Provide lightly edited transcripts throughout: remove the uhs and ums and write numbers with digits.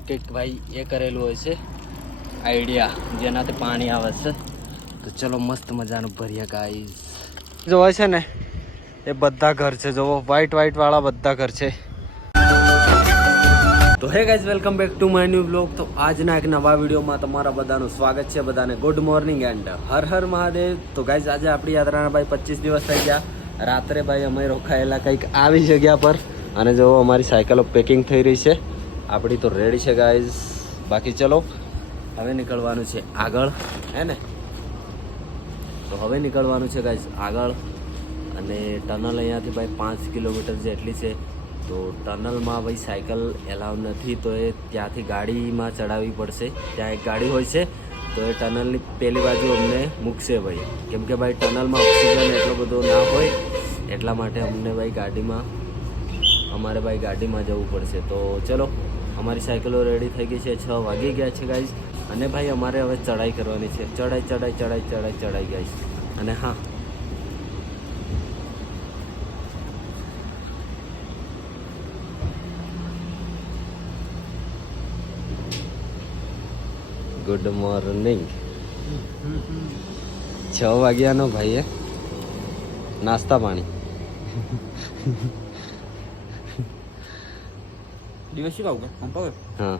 કંઈક ભાઈ એ કરેલું હોય છે આઈડિયા જેનાથી પાણી આવે છે. તો ચલો મસ્ત મજાનું ભરીએ ગાઈસ. જો હોય છે ને એ બધા ઘર છે, જો વ્હાઈટ વાળા બધા ઘર છે. તો hey guys, welcome back to my new blog. તો આજના એક નવા વિડીયોમાં તમારા બધાનું સ્વાગત છે. બધાને good morning and Har Har Mahadev. તો ગાઈઝ આજે આપણી યાત્રાના ભાઈ 25 દિવસ થઈ ગયા. રાત્રે ભાઈ અમે રોકાયેલા કંઈક આવી જગ્યા પર, અને જો અમારી સાયકલો પેકિંગ થઈ રહી છે. આપણી તો રેડી છે ગાઈઝ. બાકી ચલો હવે નીકળવાનું છે આગળ, હે ને? તો હવે નીકળવાનું છે ગાઈઝ આગળ, અને ટનલ અહીંયાથી ભાઈ 5 કિલોમીટર જેટલી છે. તો ટનલમાં ભાઈ સાયકલ એલાઉ નથી, તો એ ત્યાંથી ગાડીમાં ચડાવવી પડશે. ત્યાં એક ગાડી હોય છે, તો એ ટનલની પેલી બાજુ અમને મૂકશે ભાઈ, કેમ કે ભાઈ ટનલમાં ઓક્સિજન એટલો બધો ના હોય, એટલા માટે અમને ભાઈ અમારે ભાઈ ગાડીમાં જવું પડશે. તો ચલો અમારી સાયકલો રેડી થઈ ગઈ છે. 6 વાગી ગયા છે ગાઈઝ, અને ભાઈ અમારે હવે ચડાઈ કરવાની છે. ચડાઈ ગાઈઝ. અને હા, ગુડ મોર્નિંગ. 6 વાગ્યાનો ભાઈ એ નાસ્તા પાણી દિવસ શું કહું પંપાવે? હા,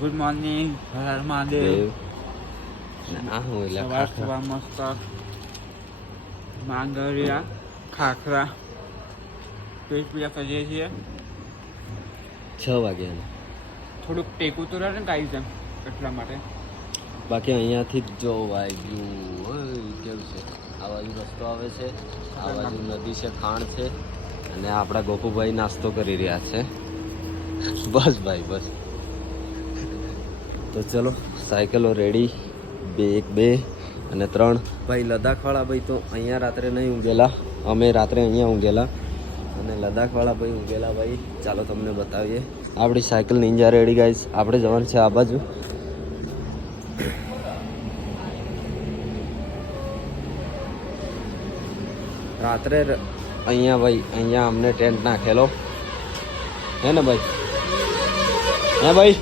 ગુડ મોર્નિંગ, હર મહાદેવ. આ હું એટલે સવાર મસ્ત માંગરિયા ખાખરા પેટ પૂજા કરીએ છીએ. 6 વાગ્યાનો. થોડુંક ટેકું તો રહે ને કાંઈ છે એટલા માટે. બાકી અહીંયાથી જ જો વાગ્યું કેવું છે. આ બાજુ રસ્તો આવે છે, આ બાજુ નદી છે, ખાણ છે, અને આપણા ગોપુભાઈ નાસ્તો કરી રહ્યા છે. બસ ભાઈ બસ. તો ચલો સાયકલો રેડી. 1 2 અને 3. ભાઈ લદ્દાખવાળા ભાઈ તો અહીંયા રાત્રે નહીં ઊંઘેલા, અમે રાત્રે અહીંયા ઊંઘેલા, અને લદ્દાખવાળા ભાઈ ઊંઘેલા. ભાઈ ચાલો તમને બતાવીએ. આપણી સાયકલ નિંજા રેડી ગાઈઝ. આપણે જવાનું છે આ બાજુ. રાત્રે અહીંયા ભાઈ અહીંયા અમને ટેન્ટ નાખેલો, હે ને ભાઈ? હે ભાઈ,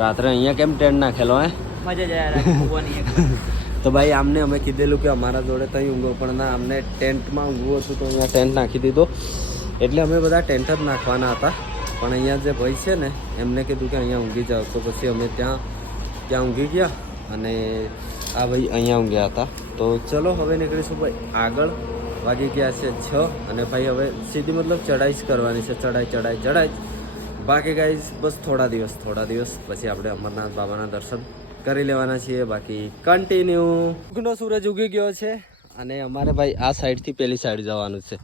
રાત્રે અહીંયા કેમ ટેન્ટ નાખેલો? હે મજા જાય. તો ભાઈ આમને અમે કીધેલું કે અમારા જોડે ત્યાં ઊંઘો, પણ ના, અમને ટેન્ટમાં ઊંઘવું હતું, તો અહીંયા ટેન્ટ નાખી દીધો. એટલે અમે બધા ટેન્ટ જ નાખવાના હતા, પણ અહીંયા જે ભાઈ છે ને એમને કીધું કે અહીંયા ઊંઘી જાઓ. તો પછી અમે ત્યાં ઊંઘી ગયા, અને આ ભાઈ અહીંયા ઊંઘ્યા હતા. તો ચલો હવે નીકળીશું ભાઈ આગળ. વાગી ગયા છે 6, અને ભાઈ હવે સીધી મતલબ ચડાઈ જ કરવાની છે. ચડાઈ. બાકી ગાઈઝ બસ થોડા દિવસ પછી આપણે અમરનાથ બાબાના દર્શન કરી લેવાના છીએ. બાકી કન્ટિન્યુ. ઊગનો સૂરજ ઉગી ગયો છે, અને અમારે ભાઈ આ સાઈડથી પેલી સાઈડ જવાનું છે,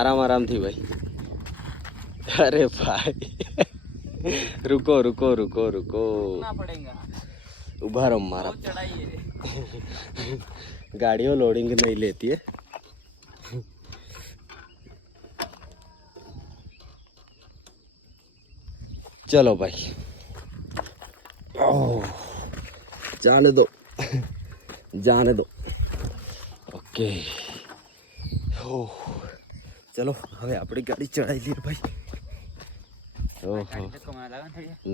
આરામથી ભાઈ. અરે ભાઈ રૂકો ઉભા રહો. મારા ગાડીઓ લોડિંગ નહીં લેતી है. चलो भाई, जाने दो. ओके. चलो હવે આપણી ગાડી ચડાવી લઈએ ભાઈ.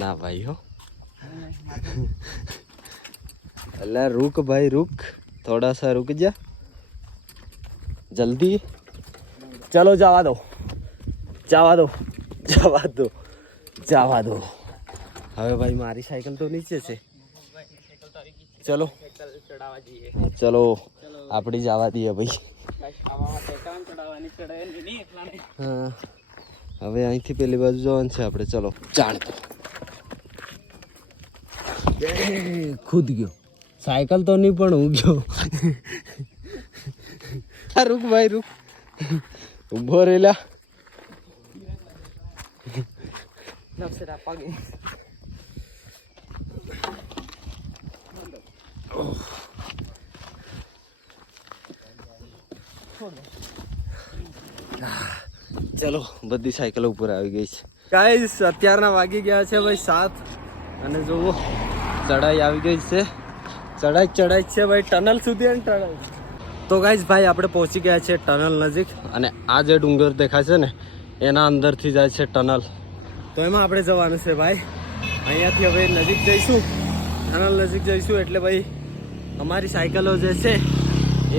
ના ભાઈ હો, अल्लाह रुक भाई रुक, थोड़ा सा रुक जा, जल्दी. चलो जावा दो. હવે ભાઈ મારી સાયકલ તો નીચે છે. ચલો આપણી જવા દઈએ ભાઈ. હા, હવે અહીંથી પેલી બાજુ જવાનું છે આપણે. ચલો જાણતો ખુદ ગયો. સાયકલ તો નહીં, પણ હું ગયો. રૂક ભાઈ રૂક, ઉભો રહેલા. ચલો બધી સાયકલો ઉપર આવી ગઈ છે ગાઈસ. અત્યારના વાગી ગયા છે ભાઈ 7, અને જુઓ ચડાઈ આવી ગઈ છે. ચડાઈ છે ભાઈ ટનલ સુધી, અને તો ગાઈઝ ભાઈ આપણે પહોંચી ગયા છે ટનલ નજીક અને આ જે ડુંગર દેખાય છે ને એના અંદરથી જાય છે ટનલ. તો એમાં આપણે જવાનું છે ભાઈ. અહીંયાથી હવે નજીક જઈશું, ટનલ નજીક જઈશું એટલે ભાઈ અમારી સાયકલો જે છે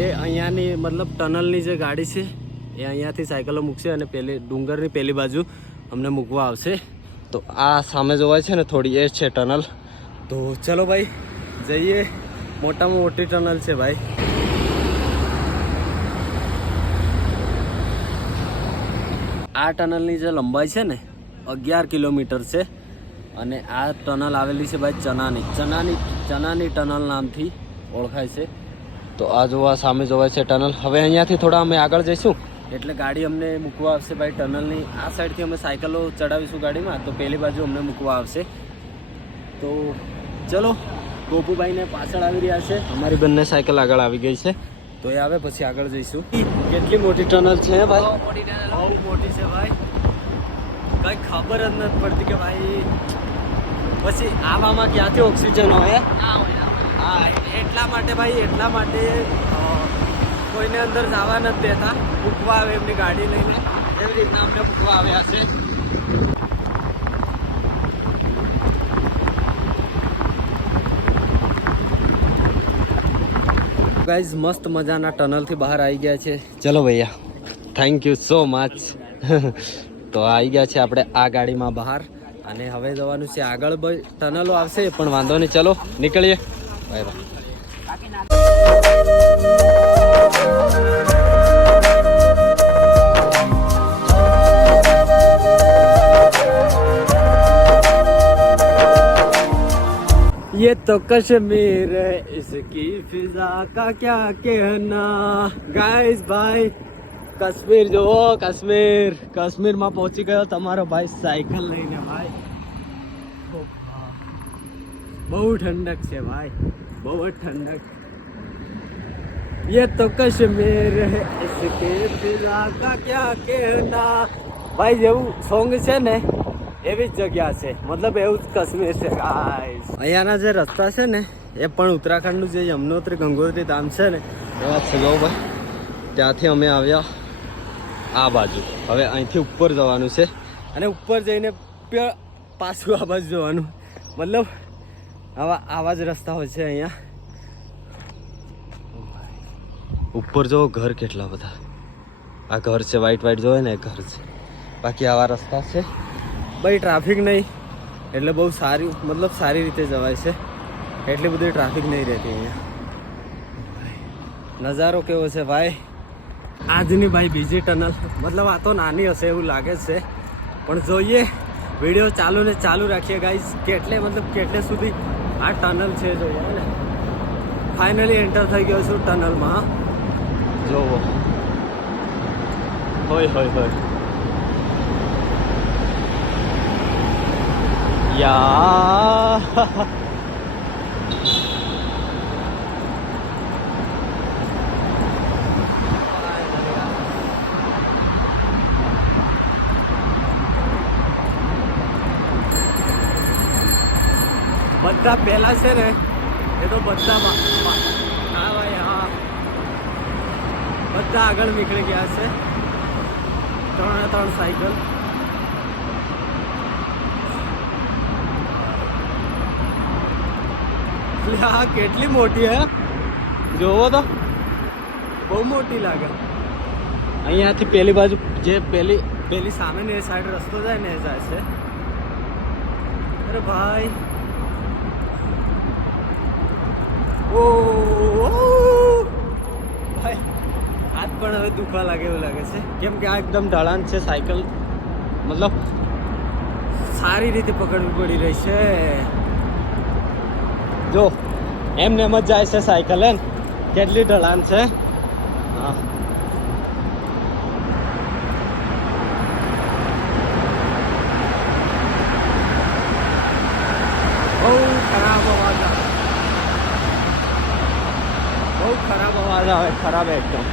એ અહીંયાની મતલબ ટનલની જે ગાડી છે એ અહીંયાથી સાયકલો મૂકશે અને પેલી ડુંગરની પેલી બાજુ અમને મૂકવા આવશે. તો આ સામે જોવાય છે ને થોડી એ છે ટનલ. તો ચલો ભાઈ જઈએ. મોટામાં મોટી ટનલ છે ભાઈ. આ ટનલની જે લંબાઈ છે ને 11 કિલોમીટર છે અને આ ટનલ આવેલી છે ભાઈ ચનાની ટનલ નામથી ઓળખાય છે. તો આ જોવા સામે જોવાય છે ટનલ. હવે અહીંયાથી થોડા અમે આગળ જઈશું એટલે ગાડી અમને મૂકવા આવશે ભાઈ ટનલની આ સાઈડથી. અમે સાયકલો ચડાવીશું ગાડીમાં તો પેલી બાજુ અમને મૂકવા આવશે. તો ચલો ગોપુભાઈને પાછળ આવી રહ્યા છે, અમારી બંને સાયકલ આગળ આવી ગઈ છે. તો એ આવે પછી આગળ જઈશું. કેટલી મોટી ટનલ છે ભાઈ, બહુ મોટી છે ભાઈ. કઈ ખબર જ નથી પડતી કે ભાઈ પછી આવામાં ક્યાંથી ઓક્સિજન હોય. હા એટલા માટે ભાઈ, એટલા માટે કોઈને અંદર જવા નથી દેતા. મૂકવા આવે એમની ગાડી લઈને એવી રીતના અમને મૂકવા આવ્યા છે. ગાઈઝ મસ્ત મજાના ટનલથી બહાર આવી ગયા છે. ચલો ભૈયા, થેન્ક યુ સો મચ. તો આવી ગયા છે આપણે આ ગાડીમાં બહાર અને હવે જવાનું છે આગળ. ભાઈ ટનલો આવશે પણ વાંધો નહીં, ચલો નીકળીએ. Bye bye. ये तो कश्मीर है, इसकी फिजा का क्या कहना. गाइस भाई કાશ્મીર જોવો, કાશ્મીરમાં પહોંચી ગયો તમારો ભાઈ સાયકલ લઈને. ભાઈ બહુ ઠંડક છે ભાઈ, બહુ જ ઠંડક. ये तो कश्मीर है, इसके फिजा का क्या कहना. ભાઈ જેવું સોંગ છે ને એવી જ જગ્યા છે, મતલબ એવું જ કાશ્મીર છે ગાઈસ. અહીંયાના જે રસ્તા છે ને એ પણ ઉત્તરાખંડનું જે યમનોત્રી ગંગોત્રી ધામ છે ને એવા છે ભાઈ. ત્યાંથી અમે આવ્યા આ બાજુ. હવે અહીંથી ઉપર જવાનું છે અને ઉપર જઈને પાછું આ બાજુ જવાનું. મતલબ આવા જ રસ્તા હોય છે અહીંયા. ઉપર જો ઘર કેટલા બધા. આ ઘર છે વ્હાઈટ જોવે ને, ઘર છે. બાકી આવા રસ્તા છે ભાઈ. ટ્રાફિક નહીં એટલે બહુ સારી, મતલબ સારી રીતે જવાય છે. એટલી બધી ટ્રાફિક નહીં રહેતી અહીંયા. નજારો કેવો છે ભાઈ આજની ભાઈ બીજી ટનલ. મતલબ આ તો નાની હશે એવું લાગે છે પણ જોઈએ. વિડીયો ચાલુ ને ચાલુ રાખીએ ગાઈઝ. કેટલે સુધી આ ટનલ છે જોઈએ ને. ફાઇનલી એન્ટર થઈ ગયો છું ટનલમાં. જોવો હોય યા. બધા પહેલા છે ને એ તો બધા હા ભાઈ હા, બધા આગળ નીકળી ગયા છે. 3 સાયકલ. હા કેટલી મોટી હે, જોવો તો બહુ મોટી લાગે. અહીંયાથી પેલી બાજુ જે પેલી સામેની સાઈડ રસ્તો જાય ને એ જાય છે. અરે ભાઈ ઓ ભાઈ હાથ પણ હવે દુખવા લાગે એવું લાગે છે, કેમ કે આ એકદમ ઢળાન છે. સાયકલ મતલબ સારી રીતે પકડવી પડી રહી છે. જો એમને એમ જ જાય છે સાયકલ. હે કેટલી ઢળાન છે. હા બહુ ખરાબ અવાજ આવે, બહુ ખરાબ અવાજ આવે, ખરાબ એકદમ.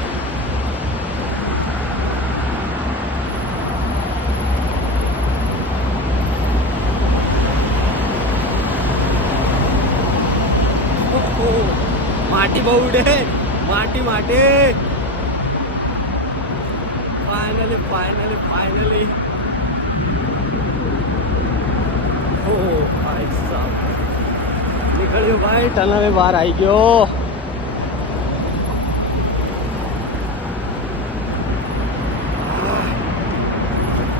માટી બહુ ઉડે, માટી માટી માટી ફાઇનલી ફાઇનલી ફાઇનલી ઓ ભાઈ સાહેબ નીકળ્યો ભાઈ ટનલ બહાર આવી ગયો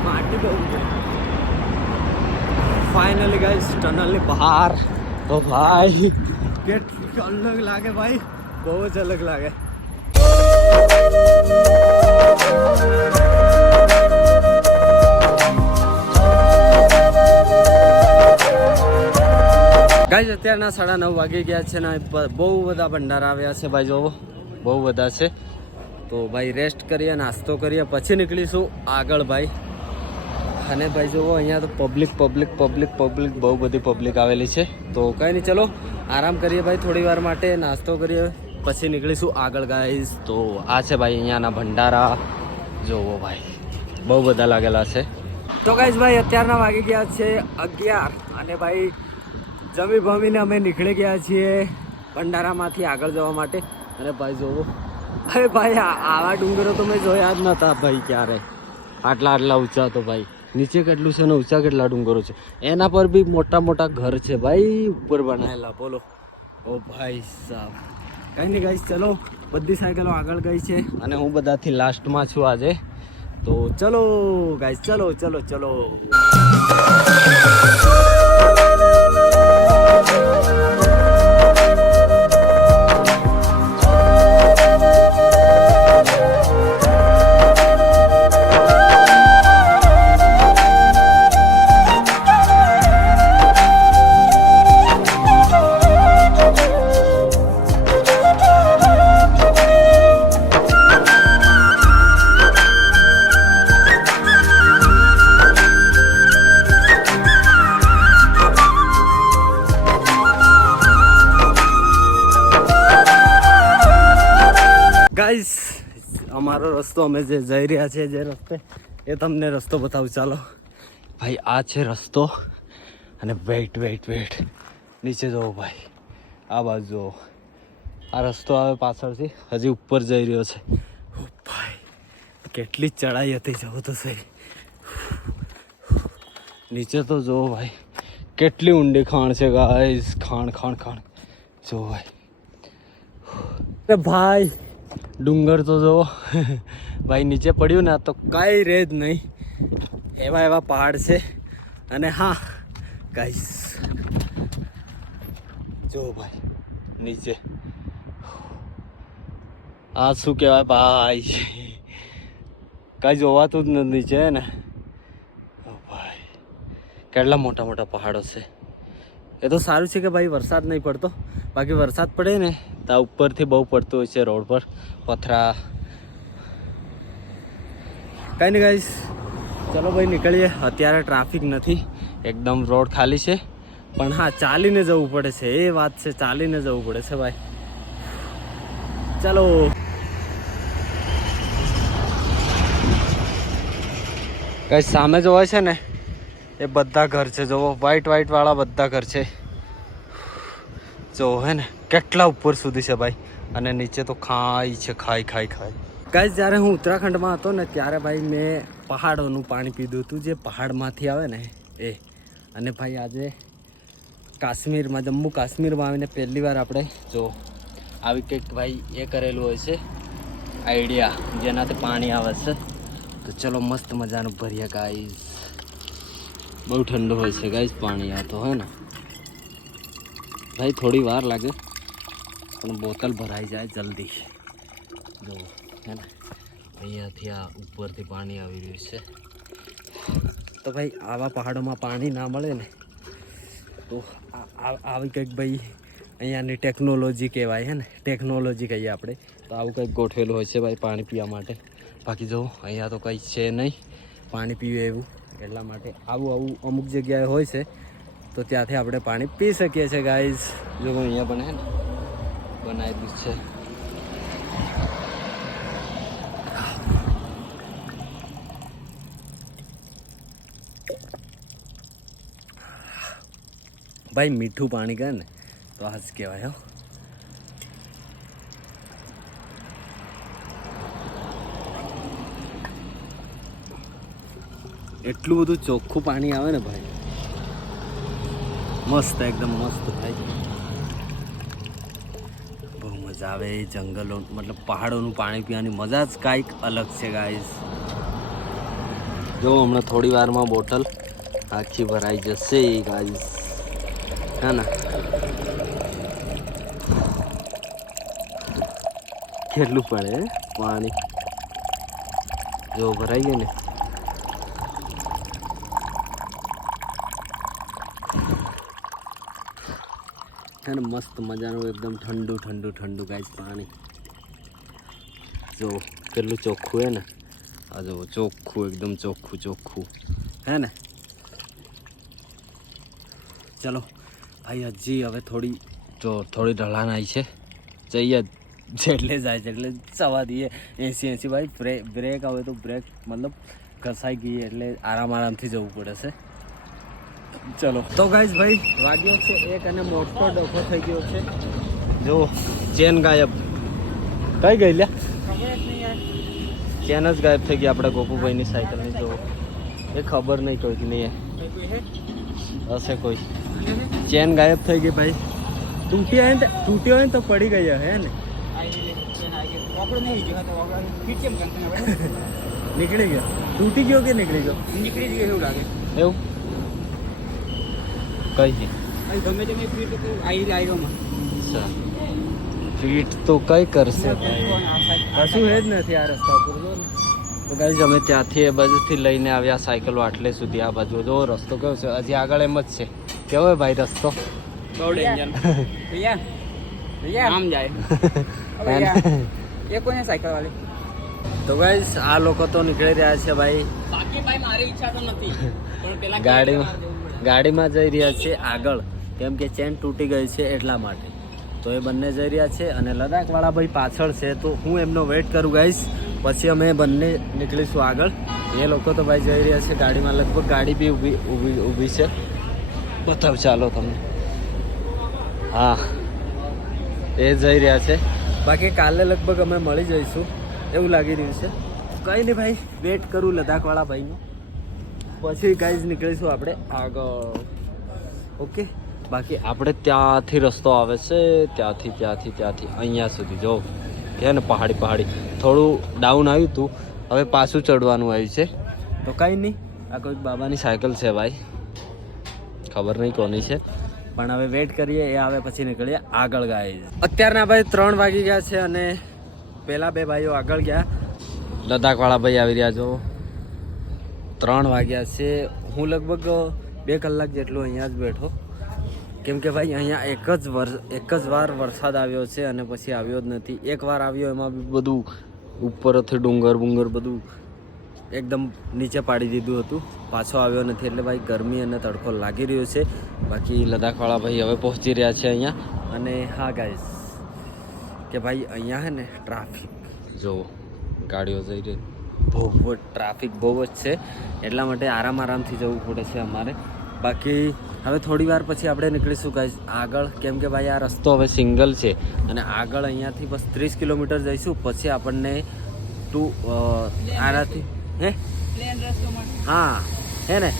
માટી બહુ ફાઇનલી ગાઈસ ટનલ ની બહાર તો ભાઈ કેટલું અલગ લાગે ભાઈ બહુ જ અલગ લાગે ગાઈસ અત્યારના 9:30 વાગી ગયા છે ને બહુ બધા ભંડારા આવ્યા છે ભાઈ જોવો બહુ બધા છે તો ભાઈ રેસ્ટ કરીએ નાસ્તો કરીએ પછી નીકળીશું આગળ ભાઈ અને ભાઈ જોવો અહીંયા તો પબ્લિક બહુ બધી પબ્લિક આવેલી છે તો કંઈ નહીં ચલો આરામ કરીએ ભાઈ થોડી વાર માટે નાસ્તો કરીએ પછી નીકળીશું આગળ ગાઈસ તો આ છે ભાઈ અહીંયાના ભંડારા જોવો ભાઈ બહુ બધા લાગેલા છે તો ગાઈસ ભાઈ અત્યારના વાગી ગયા છે 11 અને ભાઈ જમી ભમીને અમે નીકળી ગયા છીએ ભંડારામાંથી આગળ જવા માટે અને ભાઈ જોવો અરે ભાઈ આવા ડુંગરો તો મેં જોયા જ નતા ભાઈ ક્યારે આટલા ઊંચા તો ભાઈ નીચે કેટલું છે ને ઊંચા કેટલા ડુંગરો છે એના પર બી મોટા મોટા ઘર છે ભાઈ ઉપર બનાવેલા બોલો ઓ ભાઈ સાહેબ કંઈ નહીં ગાઈસ ચલો બધી સાયકલો આગળ ગઈ છે અને હું બધાથી લાસ્ટમાં છું આજે તો ચલો ગાઈસ ચલો ગાઈસ અમારો રસ્તો અમે જે જઈ રહ્યા છીએ જે રસ્તે એ તમને રસ્તો બતાવું ચાલો ભાઈ આ છે રસ્તો અને વેઇટ નીચે જુઓ ભાઈ આ બાજુ આ રસ્તો આવે પાછળથી હજી ઉપર જઈ રહ્યો છે ઓ ભાઈ કેટલી ચડાઈ હતી જવું તો સહી નીચે તો જુઓ ભાઈ કેટલી ઊંડી ખાણ છે ગાઈસ ખાણ જો ભાઈ ડુંગર તો જો ભાઈ નીચે પડ્યું ને તો કાંઈ રહે જ નહીં એવા પહાડ છે અને હા ગાઈસ જો ભાઈ નીચે આ શું કહેવાય ભાઈ કાંઈ જોવાતું જ નથી નીચે ને ભાઈ કેટલા મોટા પહાડો છે એ તો સારું છે કે ભાઈ વરસાદ નહીં પડતો બાકી વરસાદ પડે ને તો ઉપરથી બહુ પડતું હોય છે રોડ પર પથરા કંઈ નહીં ગાઈસ ચલો ભાઈ નીકળીએ અત્યારે ટ્રાફિક નથી એકદમ રોડ ખાલી છે પણ હા ચાલીને જવું પડે છે એ વાત છે ચાલીને જવું પડે છે ભાઈ ચાલો ગાઈસ સામે જોવાય છે ને એ બધા ઘર છે જો વ્હાઈટ વાળા બધા ઘર છે જો હે ને કેટલા ઉપર સુધી છે ભાઈ અને નીચે તો ખાઈ છે ખાઈ ગાઈસ જ્યારે હું ઉત્તરાખંડમાં હતો ને ત્યારે ભાઈ મેં પહાડોનું પાણી પીધું હતું જે પહાડમાંથી આવે ને એ અને ભાઈ આજે કાશ્મીરમાં જમ્મુ કાશ્મીરમાં આવીને પહેલી વાર આપણે જો આવી કંઈક ભાઈ એ કરેલું હોય છે આઈડિયા જેનાથી પાણી આવે છે તો ચલો મસ્ત મજાનું ભરીએ ગાઈસ બહુ ઠંડુ હોય છે ગાઈસ પાણી આ તો હે ને ભાઈ થોડી વાર લાગે પણ બોતલ ભરાઈ જાય જલ્દી જો હે ને અહીંયાથી આ ઉપરથી પાણી આવી રહ્યું છે તો ભાઈ આવા પહાડોમાં પાણી ના મળે ને તો આવી કંઈક ભાઈ અહીંયાની ટેકનોલોજી કહેવાય હે ને ટેકનોલોજી કહીએ આપણે તો આવું કંઈક ગોઠવેલું હોય છે ભાઈ પાણી પીવા માટે બાકી જો અહીંયા તો કંઈ છે નહીં પાણી પીવે એવું એટલા માટે આવું અમુક જગ્યાએ હોય છે તો ત્યાંથી આપણે પાણી પી શકીએ છીએ ગાઈઝ જો અહીંયા પણ હે ને બનાવેલું છે ભાઈ મીઠું પાણી કહે ને તો આ જ કહેવાય હો એટલું બધું ચોખ્ખું પાણી આવે ને ભાઈ, મસ્ત એકદમ મસ્ત ભાઈ. બહુ મજા આવે એ જંગલો મતલબ પહાડોનું પાણી પીવાની મજા જ કાંઈક અલગ છે ગાઈઝ. જો હમણાં થોડી વારમાં બોટલ આખી ભરાઈ જશે ગાઈઝ, હે ને. કેટલું પડે પાણી, જો ભરાઈ ગયું ને. છે ને મસ્ત મજાનું એકદમ ઠંડુ ઠંડુ ઠંડુ ગાઈઝ પાણી. જો કેટલું ચોખ્ખું હે ને, આ જો ચોખ્ખું એકદમ ચોખ્ખું ચોખ્ખું હે ને. ચલો ભાઈ હજી હવે થોડી ઢલાન આવી છે, જઈએ જેટલે જાય જેટલે સવા દઈએ 80 ભાઈ. બ્રેક આવે તો બ્રેક મતલબ ઘસાઈ ગઈ એટલે આરામથી જવું પડે છે. ચલો તો ગાઈઝ ભાઈ વાગ્યો છે 1 અને મોટો ડખો થઈ ગયો છે. જો ચેન ગાયબ, કઈ ગઈ લ્યા? ચેન જ ગાયબ થઈ ગઈ આપણે ગોપુભાઈની સાયકલની. જો એ ખબર નહીં કોઈ નહીં હશે કોઈ. ચેન ગાયબ થઈ ગઈ ભાઈ, તૂટી હોય ને તો પડી ગઈ હે ને. નીકળી ગયો, તૂટી ગયો કે નીકળી ગયો? નીકળી ગયો એવું લાગે. એવું કઈ ગમે તે ફીટ તો કઈ કરશે કશું હે જ નથી આ રસ્તા ઉપર. તો ગાઈઝ અમે ત્યાંથી એ બાજુથી લઈને આવ્યા સાયકલો આટલે સુધી. આ બાજુ જો રસ્તો કેવો છે, હજી આગળ એમ જ છે. કેવો હે ભાઈ રસ્તો? બહુ ડેન્જર આમ જાય. એ કોને સાયકલ વાળી? તો ગાઈઝ આ લોકો તો નીકળી રહ્યા છે ભાઈ. બાકી ભાઈ મારી ઈચ્છા તો નથી, પણ પેલા ગાડીમાં જઈ રહ્યા છે આગળ, કેમ કે ચેન તૂટી ગઈ છે એટલા માટે. તો એ બંને જઈ રહ્યા છે અને લદ્દાખવાળા ભાઈ પાછળ છે. તો હું એમનો વેઇટ કરું ગાઈઝ, પછી અમે બંને નીકળીશું આગળ. એ લોકો તો ભાઈ જઈ રહ્યા છે ગાડીમાં, લગભગ ગાડી બી ઊભી છે. બતાવ ચાલો તમને. હા એ જઈ રહ્યા છે. બાકી કાલે લગભગ અમે મળી જઈશું એવું લાગી રહ્યું છે. કંઈ નહીં ભાઈ, વેટ કરું લદ્દાખવાળા ભાઈનું, પછી ગાઈઝ નીકળીશું આપણે આગળ. ઓકે, બાકી આપણે ત્યાંથી રસ્તો આવે છે, ત્યાંથી અહીંયા સુધી જો કે ને પહાડી થોડું ડાઉન આવ્યું હતું, હવે પાછું ચડવાનું આવ્યું છે. તો કંઈ નહીં, આ કોઈક બાબાની સાયકલ છે ભાઈ, ખબર નહીં કોની છે, પણ હવે વેટ કરીએ એ આવે પછી નીકળીએ આગળ ગાઈઝ. અત્યારના ભાઈ 3 વાગી ગયા છે અને પેલા 2 ભાઈઓ આગળ ગયા. લદ્દાખવાળા ભાઈ આવી રહ્યા જો. 3 વાગ્યા છે. હું લગભગ 2 કલાક જેટલું અહીંયા જ બેઠો, કેમ કે ભાઈ અહીંયા એક જ વાર વરસાદ આવ્યો છે અને પછી આવ્યો જ નથી. એક વાર આવ્યો એમાં બી બધું ઉપરથી ડુંગર બધું એકદમ નીચે પાડી દીધું હતું. પાછો આવ્યો નથી એટલે ભાઈ ગરમી અને તડકો લાગી રહ્યો છે. બાકી લદ્દાખવાળા ભાઈ હવે પહોંચી રહ્યા છે અહીંયા. અને હા ગાઈસ કે ભાઈ અહીંયા હે ને ટ્રાફિક જો ગાડીઓ જઈ રહી, બહુ જ ટ્રાફિક બહુ જ છે, એટલા માટે આરામથી જવું પડે છે અમારે. બાકી હવે થોડી વાર પછી આપણે નીકળીશું ગાઈસ આગળ, કેમ કે ભાઈ આ રસ્તો હવે સિંગલ છે અને આગળ અહીંયાથી બસ 30 કિલોમીટર જઈશું પછી આપણને આનાથી હા હે ને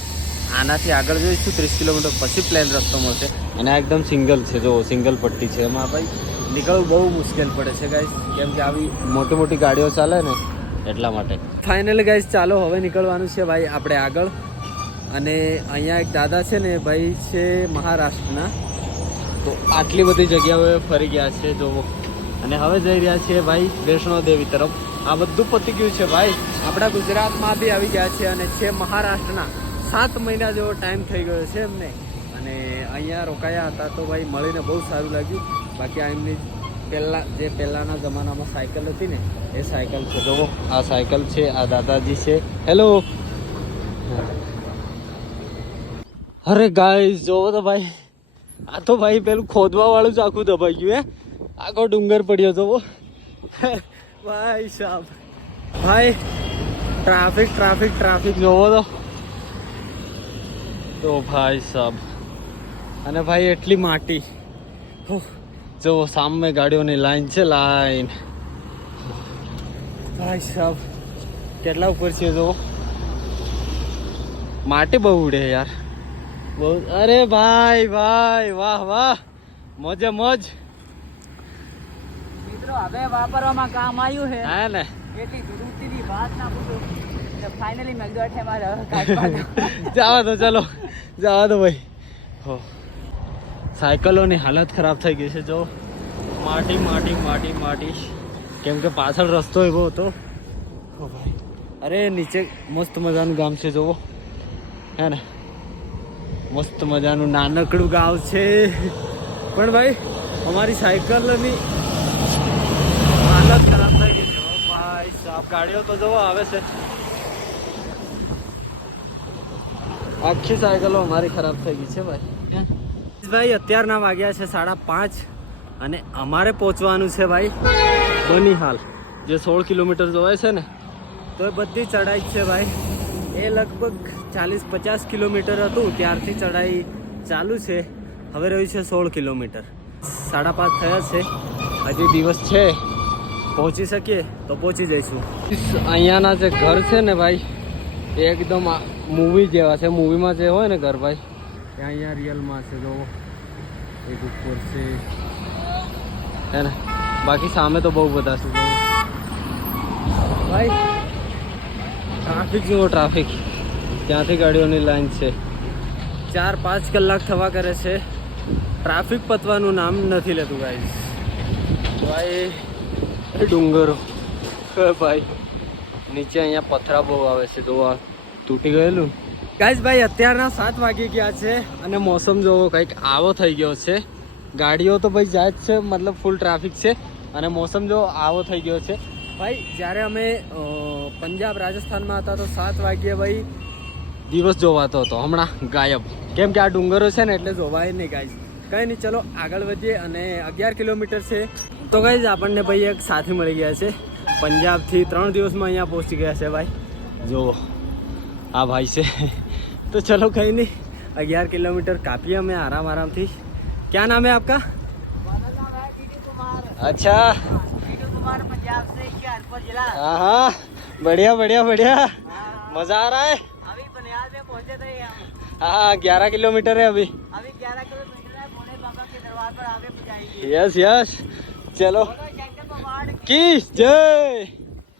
આનાથી આગળ જઈશું 30 કિલોમીટર પછી પ્લેન રસ્તો મળશે. અને આ એકદમ સિંગલ છે, જો સિંગલ પટ્ટી છે. એમાં ભાઈ નીકળવું બહુ મુશ્કેલ પડે છે ગાઈસ, કેમ કે આવી મોટી ગાડીઓ ચાલે ને એટલા માટે. ફાઇનલી ગાઈસ ચાલો હવે નીકળવાનું છે ભાઈ આપણે આગળ. અને અહીંયા એક દાદા છે ને ભાઈ છે મહારાષ્ટ્રના, તો આટલી બધી જગ્યાઓએ ફરી ગયા છે જો. અને હવે જઈ રહ્યા છીએ ભાઈ વૈષ્ણોદેવી તરફ. આ બધું પતી ગયું છે ભાઈ, આપણા ગુજરાતમાં બી આવી ગયા છે અને છે મહારાષ્ટ્રના. 7 મહિના જેવો ટાઈમ થઈ ગયો છે એમને, અને અહીંયા રોકાયા હતા તો ભાઈ મળીને બહુ સારું લાગ્યું. બાકી આ એમની પહેલાંના જમાનામાં સાયકલ હતી ને એ સાયકલ છે જો. આ સાયકલ છે, આ દાદાજી છે. હેલો. અરે ગાઈસ જોવો તો ભાઈ, આ તો ભાઈ પેલું ખોદવા વાળું જ આખું દબાઈ ગયું હે. આખો ડુંગર પડ્યો જોવો ભાઈ સાહેબ. ભાઈ ટ્રાફિક જોવો તો ભાઈ સાહેબ. અને ભાઈ એટલી માટી જો, સામે ગાડીઓની લાઈન છે, લાઈન ભાઈ સાહેબ કેટલા ઉપર છે જો. माटी बहु उड़े है यार बहुत। अरे भाई भाई वाह वाह मोजे मोज મિત્રો હવે વાપરવામાં કામ આવ્યું છે है ने એટલી ધૂળની વાત ના પૂછો ફાઇનલી મેગડોઠે મારા કાઢવાનો जावा दो चलो जावा दो भाई हो સાયકલોની હાલત ખરાબ થઈ ગઈ છે જો માટી માટી માટી માટી કેમ કે પાછળ રસ્તો એવો હતો ઓ ભાઈ અરે નીચે મસ્ત મજાનું ગામ છે જોવો હે ને મસ્ત મજાનું નાનકડું ગામ છે પણ ભાઈ અમારી સાયકલની હાલત ખરાબ થઈ ગઈ છે ઓ ભાઈ સાહેબ ગાડીઓ તો જોવો આવે છે આખી સાયકલો અમારી ખરાબ થઈ ગઈ છે ભાઈ ભાઈ અત્યારના વાગ્યા છે 5:30 અને અમારે પહોંચવાનું છે ભાઈ બનિહાલ જે 16 કિલોમીટર જોવે છે ને તો એ બધી ચડાઈ છે ભાઈ એ લગભગ 40-50 કિલોમીટર હતું ત્યારથી ચડાઈ ચાલુ છે હવે રહ્યું છે 16 કિલોમીટર 5:30 થયા છે હજી દિવસ છે પહોંચી શકીએ તો પહોંચી જઈશું અહીંયાના જે ઘર છે ને ભાઈ એ એકદમ મૂવી જેવા છે મૂવીમાં જે હોય ને ઘર ભાઈ ત્યાં અહીંયા રિયલમાં છે જો એક ઉપર છે હે ને બાકી સામે તો બહુ બધા છે ભાઈ ટ્રાફિક જુઓ ટ્રાફિક ત્યાંથી ગાડીઓની લાઈન છે 4-5 કલાક થવા કરે છે ટ્રાફિક પતવાનું નામ નથી લેતું ગાઈસ ભાઈ એ ડુંગરો ભાઈ નીચે અહીંયા પથરા બહુ આવે છે તો આ તૂટી ગયેલું ગાઈસ ભાઈ અત્યારના 7 વાગી ગયા છે અને મોસમ જોવો કંઈક આવો થઈ ગયો છે ગાડીઓ તો ભાઈ જાય જ છે મતલબ ફૂલ ટ્રાફિક છે અને મોસમ જો આવો થઈ ગયો છે ભાઈ જ્યારે અમે પંજાબ રાજસ્થાનમાં હતા તો 7 વાગ્યે ભાઈ દિવસ જોવાતો હતો હમણાં ગાયબ કેમ કે આ ડુંગરો છે ને એટલે જોવાય નહીં ગાઈસ કંઈ નહીં ચલો આગળ વધીએ અને 11 કિલોમીટર છે તો ગાઈસ આપણને ભાઈ એક સાથી મળી ગયા છે પંજાબથી 3 દિવસમાં અહીંયા પહોંચી ગયા છે ભાઈ જુઓ આ ભાઈ છે तो चलो कहीं नहीं 11 किलोमीटर काफी हमें आराम आराम थी क्या नाम है आपका अच्छा कुमार पंजाब से हुशियारपुर जिला हाँ हाँ बढ़िया बढ़िया बढ़िया मजा आ रहा है अभी बनियाल में पहुंचे थे हम हाँ 11 किलोमीटर है अभी 11 किलोमीटर है भोले बाबा के दरबार पर आगे पहुंचाएंगे यस यस चलो की जय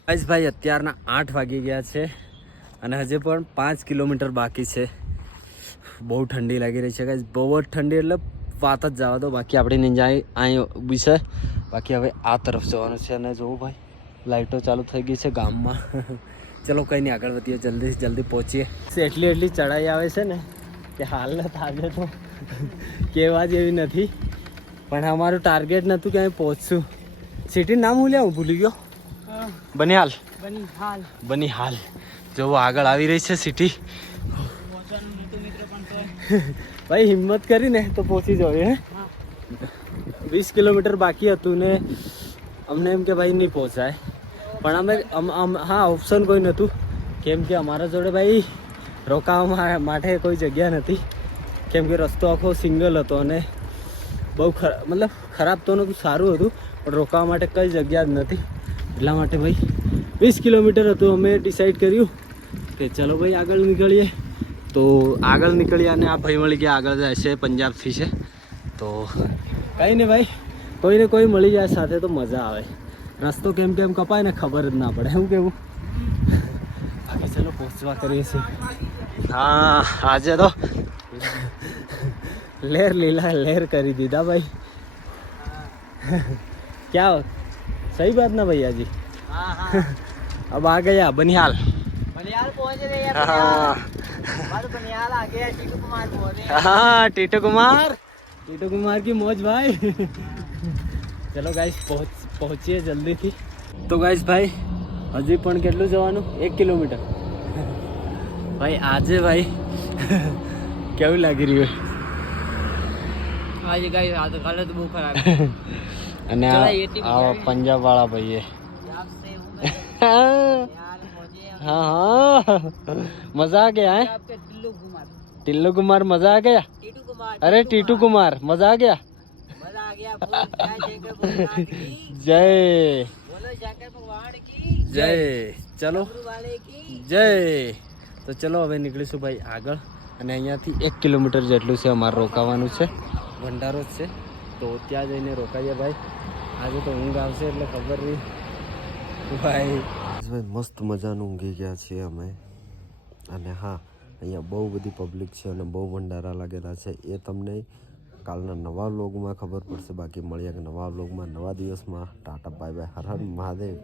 गाइस भाई અત્યારના 8 વાગી ગયા છે અને હજે પણ 5 કિલોમીટર બાકી છે બહુ ઠંડી લાગી રહી છે ગાઈસ બહુ જ ઠંડી એટલે વાત જ જવા દો બાકી આપણી નિંજાઈ અહીં ઊભી છે બાકી હવે આ તરફ જવાનું છે અને જોવું ભાઈ લાઇટો ચાલુ થઈ ગઈ છે ગામમાં ચલો કંઈ નહીં આગળ વધીએ જલ્દી જલ્દી પહોંચીએ એટલી ચડાઈ આવે છે ને કે હાલત આજે તો કહેવા જેવી નથી પણ અમારું ટાર્ગેટ નહોતું કે અહીં પહોંચશું સિટીનું નામ હું લે હું ભૂલી ગયો બનિહાલ બનિહાલ જો આગળ આવી રહી છે સિટી ભાઈ હિંમત કરીને તો પહોંચી જઈએ હે 20 કિલોમીટર બાકી હતું ને અમને એમ કે ભાઈ નહીં પહોંચાય પણ અમે હા ઓપ્શન કોઈ નહોતું કેમ કે અમારા જોડે ભાઈ રોકાવા માટે કોઈ જગ્યા નથી કેમ કે રસ્તો આખો સિંગલ હતો અને બહુ મતલબ ખરાબ તો નહોતું સારું હતું પણ રોકાવા માટે કઈ જગ્યા જ નથી એટલા માટે ભાઈ 20 કિલોમીટર હતું અમે ડિસાઈડ કર્યું કે ચલો ભાઈ આગળ નીકળીએ તો આગળ નીકળીએ અને આ ભાઈ મળી ગયા આગળ જાય છે પંજાબથી છે તો કંઈ નહીં ભાઈ કોઈને કોઈ મળી જાય સાથે તો મજા આવે રસ્તો કેમ કેમ કપાય ને ખબર જ ના પડે એવું કેવું બાકી ચલો પહોંચવા કરીએ છીએ હા આજે તો લેર લીલા લેર કરી દીધા ભાઈ क्या सही बात ना भैया जी अब आ गया बनिहाल बनियाल पहुंच रहे हैं हाँ बाद बनियाल आ गया टीटू कुमार पहुंच रहे हाँ टीटू कुमार की मौज भाई चलो गाइस पहुंचिए जल्दी थी तो गाइस भाई હજી પણ કેટલું જવાનું 1 કિલોમીટર ભાઈ આજે ભાઈ કેવું લાગી રહ્યું आज गाइस आज हालत बहुत खराब है અને આ પંજાબ વાળા ભાઈએ हाँ हाँ मजा आ गया है टिल्लू कुमार मजा आ गया अरे टीटू कुमार मजा आ गया जय बोलो शंकर भगवान की जय चलो जय તો ચલો હવે નીકળીશું ભાઈ આગળ. અને અહીંયાથી 1 કિલોમીટર જેટલું છે અમારે રોકાવાનું છે, ભંડારો જ છે, તો ત્યાં જઈને રોકાઈએ ભાઈ. આજે તો ઊંઘ આવશે એટલે ખબર નહીં ભાઈ. મસ્ત મજાનું ઊંઘી ગયા છીએ અમે. અને હા, અહીંયા બહુ બધી પબ્લિક છે અને બહુ ભંડારા લાગેલા છે. એ તમને કાલના નવા વ્લોગમાં ખબર પડશે. બાકી મળીએ કે નવા વ્લોગમાં નવા દિવસમાં. Tata bye bye, Har Har Mahadev.